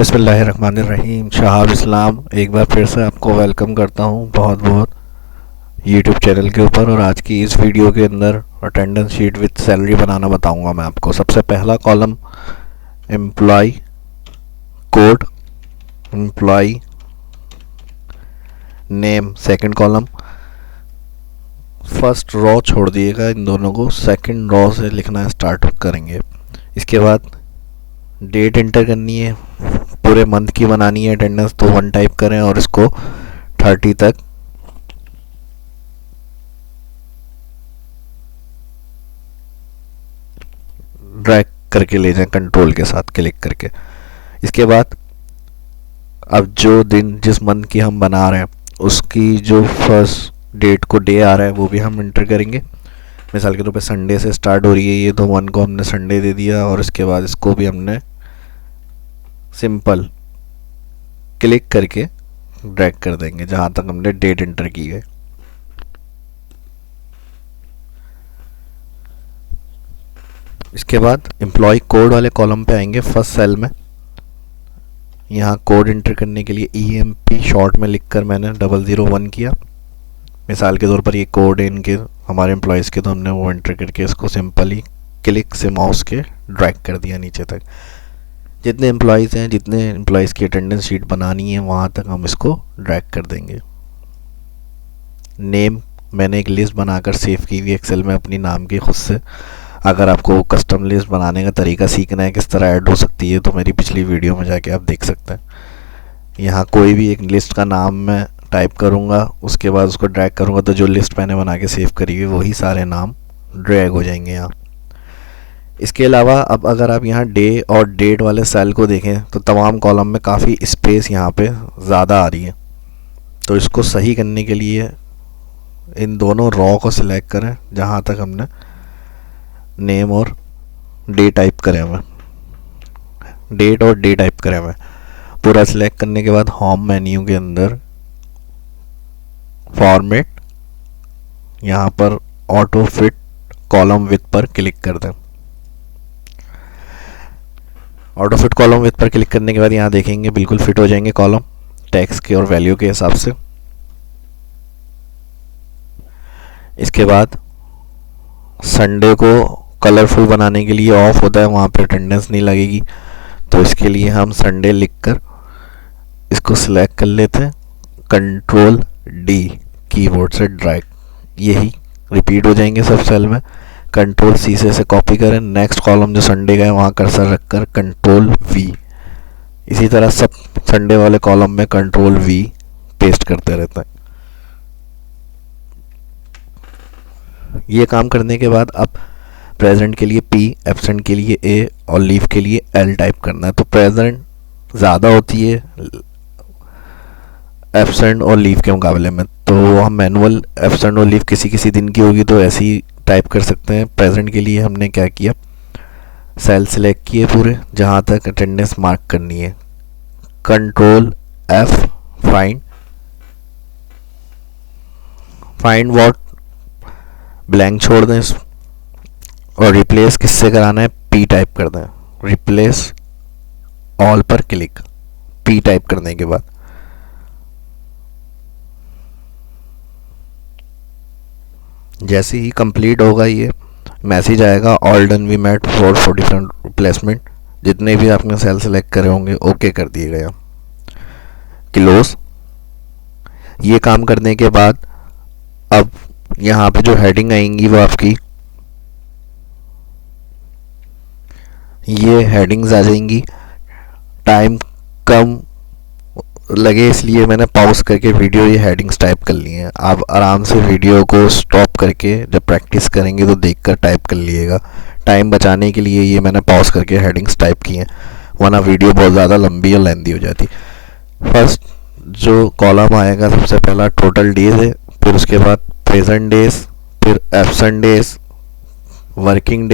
बिस्मिल्लाहिर्रहमानिर्रहीम। शहाब इस्लाम एक बार फिर से आपको वेलकम करता हूँ बहुत बहुत यूट्यूब चैनल के ऊपर। और आज की इस वीडियो के अंदर अटेंडेंस शीट विद सैलरी बनाना बताऊँगा मैं आपको। सबसे पहला column employee code, employee name. Second column, first row छोड़ दिएगा इन दोनों को, सेकंड रॉ से लिखना स्टार्ट करेंगे। इसके बाद डेट एंटर करनी है, पूरे मंथ की बनानी है अटेंडेंस, तो 1 टाइप करें और इसको 30 तक ड्रैग करके ले जाएं कंट्रोल के साथ क्लिक करके। इसके बाद अब जो दिन जिस मंथ की हम बना रहे हैं उसकी जो फर्स्ट डेट को डे आ रहा है वो भी हम एंटर करेंगे। मिसाल के तौर पे संडे से स्टार्ट हो रही है ये, तो 1 को हमने संडे दे दिया और इसके बाद इसको भी हमने सिंपल क्लिक करके ड्रैग कर देंगे जहाँ तक हमने डेट एंटर की है। इसके बाद एम्प्लॉय कोड वाले कॉलम पे आएंगे फर्स्ट सेल में। यहाँ कोड एंटर करने के लिए EMP शॉर्ट में लिखकर मैंने 001 किया। मिसाल के तौर पर ये कोड है इनके, हमारे एम्प्लॉयज़ के, तो हमने वो एंटर करके इसको सिंपली क्लिक से माउस के ड्रैग कर दिया नीचे तक। जितने एम्प्लॉयज़ हैं, जितने एम्प्लॉयज़ की अटेंडेंस शीट बनानी है वहाँ तक हम इसको ड्रैग कर देंगे। नेम मैंने एक लिस्ट बनाकर सेव की हुई एक्सेल में अपनी नाम की खुद से। अगर आपको कस्टम लिस्ट बनाने का तरीका सीखना है, किस तरह ऐड हो सकती है, तो मेरी पिछली वीडियो में जाके आप देख सकते हैं। यहाँ कोई भी एक लिस्ट का नाम मैं टाइप करूँगा, उसके बाद उसको ड्रैग करूँगा तो जो लिस्ट मैंने बना के सेव करी हुई वही सारे नाम ड्रैग हो जाएंगे यहाँ। इसके अलावा अब अगर आप यहाँ डे और डेट वाले सेल को देखें तो तमाम कॉलम में काफ़ी स्पेस यहाँ पे ज़्यादा आ रही है। तो इसको सही करने के लिए इन दोनों रॉ को सिलेक्ट करें जहाँ तक हमने नेम और डे टाइप करे हुए, डेट और डे टाइप करे हुए। पूरा सिलेक्ट करने के बाद होम मेन्यू के अंदर फॉर्मेट, यहाँ पर ऑटो फिट कॉलम विथ पर क्लिक कर दें। ऑटो फिट कॉलम विथ पर क्लिक करने के बाद यहाँ देखेंगे बिल्कुल फिट हो जाएंगे कॉलम टेक्स्ट के और वैल्यू के हिसाब से। इसके बाद संडे को कलरफुल बनाने के लिए ऑफ होता है, वहाँ पे अटेंडेंस नहीं लगेगी, तो इसके लिए हम संडे लिखकर इसको सिलेक्ट कर लेते हैं, कंट्रोल D कीबोर्ड से ड्रैग। यही रिपीट हो जाएंगे सब सेल में। कंट्रोल C से इसे कॉपी करें, नेक्स्ट कॉलम जो संडे का है वहाँ कर्सर रखकर कंट्रोल V। इसी तरह सब संडे वाले कॉलम में कंट्रोल V पेस्ट करते रहते हैं। ये काम करने के बाद अब प्रेजेंट के लिए P, एब्सेंट के लिए A और लीव के लिए L टाइप करना है। तो प्रेजेंट ज़्यादा होती है एब्सेंट और लीव के मुकाबले में, तो हम मैनुअल एब्सेंट और लीव किसी किसी दिन की होगी तो ऐसे ही टाइप कर सकते हैं। प्रेजेंट के लिए हमने क्या किया, सेल सिलेक्ट किए पूरे जहाँ तक अटेंडेंस मार्क करनी है, control F find what, blank छोड़ दें और रिप्लेस किससे कराना है, P टाइप कर दें। रिप्लेस ऑल पर क्लिक, P टाइप करने के बाद जैसे ही कंप्लीट होगा ये मैसेज आएगा, all done we met for 40% replacement. जितने भी आपने सेल सेलेक्ट करे होंगे ओके कर दिए गए, क्लोज। ये काम करने के बाद अब यहाँ पे जो हेडिंग आएंगी वो आपकी ये हेडिंग्स आ जाएंगी। टाइम कम लगे इसलिए मैंने पॉज करके वीडियो ये हेडिंग्स टाइप कर ली हैं। आप आराम से वीडियो को स्टॉप करके जब प्रैक्टिस करेंगे तो देखकर टाइप कर लीजिएगा। टाइम बचाने के लिए ये मैंने पॉज करके हेडिंग्स टाइप की हैं, वरना वीडियो बहुत ज़्यादा लंबी और लेंदी हो जाती। फर्स्ट जो कॉलम आएगा सबसे पहला टोटल डेज है, फिर उसके बाद प्रेजेंट डेज, फिर एब्सेंट डेज, वर्किंग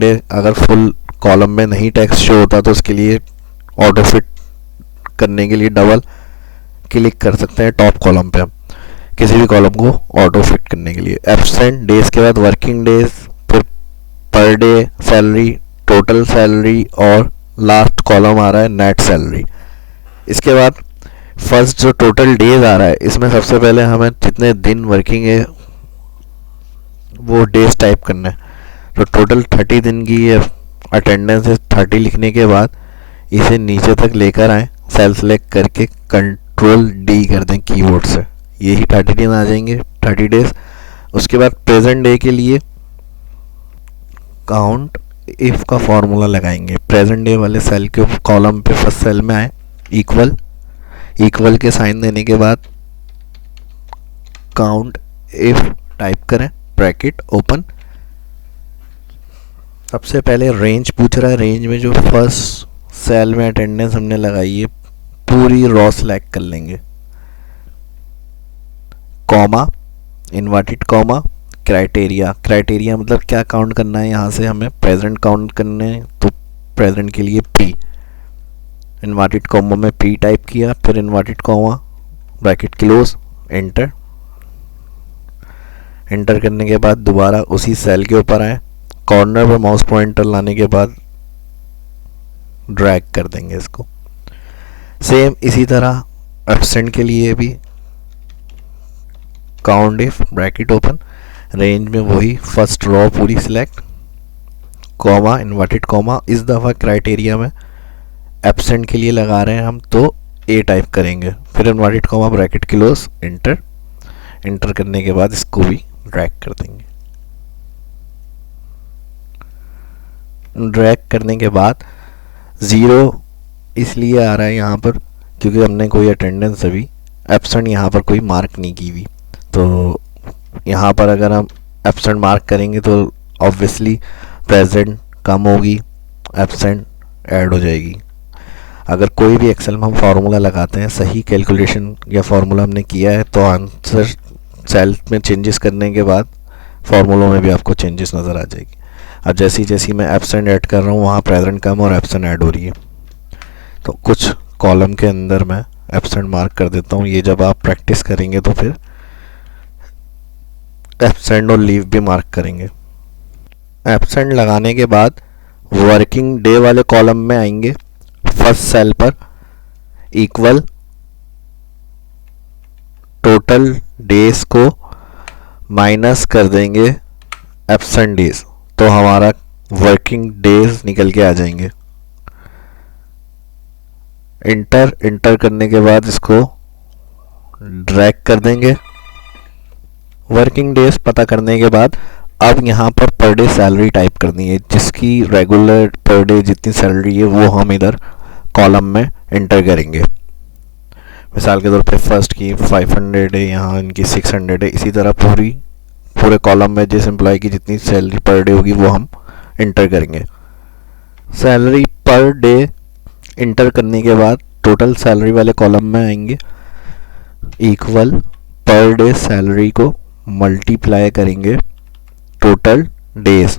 डे। अगर फुल कॉलम में नहीं टेक्स्ट शो होता तो उसके लिए ऑटो फिट करने के लिए डबल क्लिक कर सकते हैं टॉप कॉलम पे हम, किसी भी कॉलम को ऑटो फिट करने के लिए। एब्सेंट डेज के बाद वर्किंग डेज, फिर per day salary, total salary और लास्ट कॉलम आ रहा है नेट सैलरी। इसके बाद फर्स्ट जो टोटल डेज आ रहा है, इसमें सबसे पहले हमें जितने दिन वर्किंग है वो डेज टाइप करना है। तो टोटल 30 दिन की ये अटेंडेंस है। 30 लिखने के बाद इसे नीचे तक लेकर आए, सेल सेलेक्ट करके कंट्रोल डी कर दें कीबोर्ड से, यही 30 दिन आ जाएंगे, 30 डेज। उसके बाद प्रेजेंट डे के लिए काउंट इफ का फॉर्मूला लगाएंगे। प्रेजेंट डे वाले सेल के कॉलम पे फर्स्ट सेल में आए, इक्वल, इक्वल के साइन देने के बाद काउंट इफ टाइप करें, ब्रैकेट ओपन। सबसे पहले रेंज पूछ रहा है, रेंज में जो फर्स्ट सेल में अटेंडेंस हमने लगाई है पूरी रॉ सेलेक्ट कर लेंगे। Comma, inverted comma, criteria, criteria मतलब क्या काउंट करना है, यहाँ से हमें प्रेजेंट काउंट करने हैं तो प्रेजेंट के लिए पी, इन्वर्टेड कॉमा में पी टाइप किया, फिर inverted comma, bracket close, enter. Enter करने के बाद दोबारा उसी सेल के ऊपर आए, कॉर्नर पर माउस पॉइंटर लाने के बाद ड्रैग कर देंगे इसको। सेम इसी तरह एब्सेंट के लिए भी count if, bracket open, range में वही फर्स्ट रॉ पूरी सिलेक्ट, कॉमा, इन्वर्टेड कॉमा। इस दफ़ा क्राइटेरिया में एब्सेंट के लिए लगा रहे हैं हम तो ए टाइप करेंगे, फिर inverted comma, bracket close, enter. Enter करने के बाद इसको भी ड्रैग कर देंगे। ड्रैग करने के बाद 0 इसलिए आ रहा है यहाँ पर क्योंकि हमने कोई अटेंडेंस अभी एब्सेंट यहाँ पर कोई मार्क नहीं की हुई। तो यहाँ पर अगर हम एब्सेंट मार्क करेंगे तो ऑब्वियसली प्रेजेंट कम होगी, एब्सेंट ऐड हो जाएगी। अगर कोई भी एक्सेल में हम फार्मूला लगाते हैं, सही कैलकुलेशन या फार्मूला हमने किया है तो आंसर सेल में चेंजेस करने के बाद फार्मूलों में भी आपको चेंजेस नज़र आ जाएगी। अब जैसी जैसी मैं एब्सेंट ऐड कर रहा हूँ वहाँ प्रेजेंट कम और एब्सेंट ऐड हो रही है, तो कुछ कॉलम के अंदर मैं एब्सेंट मार्क कर देता हूँ। ये जब आप प्रैक्टिस करेंगे तो फिर एब्सेंट और लीव भी मार्क करेंगे। एब्सेंट लगाने के बाद वर्किंग डे वाले कॉलम में आएंगे, फर्स्ट सेल पर इक्वल टोटल डेज को माइनस कर देंगे एब्सेंट डेज, तो हमारा वर्किंग डेज निकल के आ जाएंगे। इंटर करने के बाद इसको ड्रैग कर देंगे। वर्किंग डेज पता करने के बाद अब यहाँ पर डे सैलरी टाइप करनी है, जिसकी रेगुलर पर डे जितनी सैलरी है वो हम इधर कॉलम में एंटर करेंगे। मिसाल के तौर पे फर्स्ट की 500 है, यहाँ इनकी 600 है। इसी तरह पूरे कॉलम में जिस एम्प्लॉय की जितनी सैलरी पर डे होगी वो हम इंटर करेंगे। सैलरी पर डे इंटर करने के बाद टोटल सैलरी वाले कॉलम में आएंगे, इक्वल पर डे सैलरी को मल्टीप्लाई करेंगे टोटल डेज,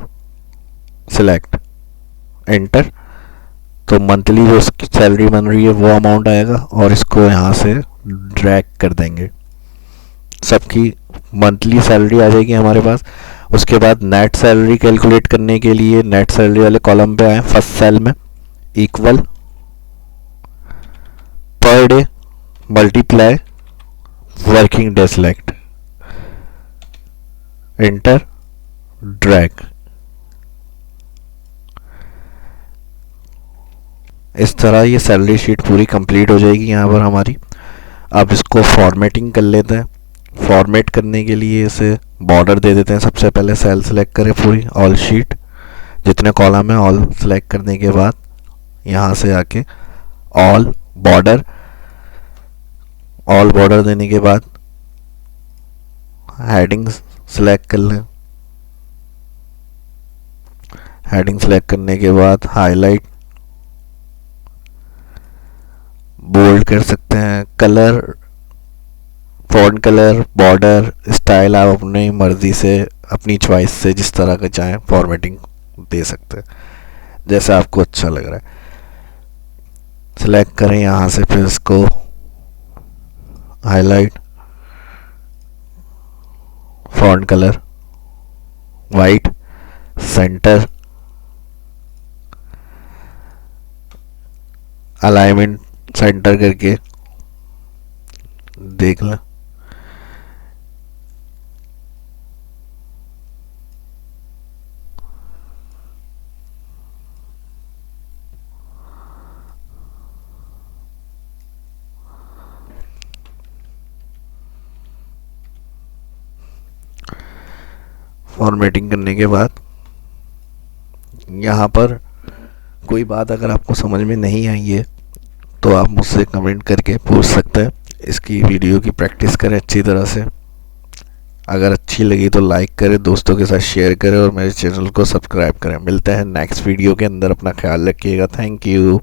सिलेक्ट, एंटर। तो मंथली जो उसकी सैलरी बन रही है वो अमाउंट आएगा और इसको यहाँ से ड्रैग कर देंगे, सबकी मंथली सैलरी आ जाएगी हमारे पास। उसके बाद नेट सैलरी कैलकुलेट करने के लिए नेट सैलरी वाले कॉलम पे आए, फर्स्ट सेल में equal per day multiply working day, select, enter, drag. इस तरह ये सैलरी शीट पूरी कंप्लीट हो जाएगी यहाँ पर हमारी। अब इसको फॉर्मेटिंग कर लेते हैं। फॉर्मेट करने के लिए इसे बॉर्डर दे देते हैं। सबसे पहले सेल सेलेक्ट करें, पूरी ऑल शीट, जितने कॉलम है ऑल सेलेक्ट करने के बाद यहाँ से आके ऑल बॉर्डर, ऑल बॉर्डर देने के बाद हेडिंग सेलेक्ट कर लें। हेडिंग सेलेक्ट करने के बाद हाईलाइट, बोल्ड कर सकते हैं, colour, font colour, border style आप अपनी मर्जी से, अपनी चॉइस से जिस तरह का चाहें फॉर्मेटिंग दे सकते हैं, जैसा आपको अच्छा लग रहा है। सेलेक्ट करें यहाँ से, फिर इसको highlight, font colour white, centre, alignment centre करके देख लें। फॉर्मेटिंग करने के बाद यहाँ पर कोई बात अगर आपको समझ में नहीं आई है तो आप मुझसे कमेंट करके पूछ सकते हैं। इसकी वीडियो की प्रैक्टिस करें अच्छी तरह से। अगर अच्छी लगी तो लाइक करें, दोस्तों के साथ शेयर करें और मेरे चैनल को सब्सक्राइब करें। मिलते हैं नेक्स्ट वीडियो के अंदर। अपना ख्याल रखिएगा। Thank you.